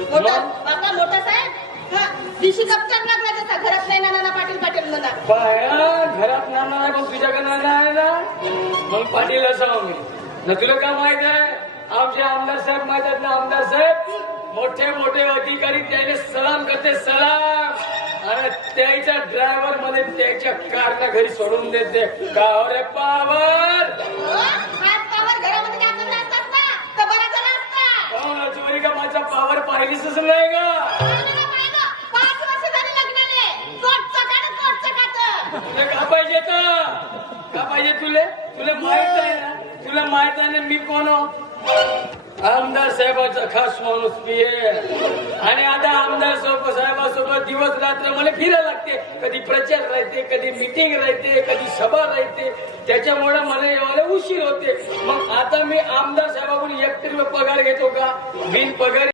बापा मोठा साहेब दिशी गपचार लागला तसा घरात नाही नाना पाटील पाटील म्हणा बाया घरात नाना आहे मग तुझ्याकडे नाना आहे ना मग पाटील असावं मी ना तुला काय माहित आहे आमचे आमदार साहेब माहित आहेत ना आमदार साहेब मोठे मोठे अधिकारी त्याने सलाम करते सलाम आणि त्याच्या ड्रायव्हर मध्ये त्याच्या कारला घरी सोडून देते का रे पावर घरामध्ये काय करणार असतात ना तर बरा झाला असता चोरी का माझा पावर पाहिलीच नाही का 5 वर्ष झाली लग्नाने तुला का पाहिजे तर का पाहिजे तुला माहित आहे ना तुला माहित आहे ना मी कोण आमदार साहेबाचा खास माणूस मी आहे आणि आता आमदार साहेबासोबत दिवस रात्र मला फिरायला लागते कधी प्रचार राहते कधी मीटिंग राहते कधी सभा राहते त्याच्यामुळे मला यायला उशीर होते मग आता मी आमदार साहेबाकडून 1 रुपये पगार घेतो का बिन पगार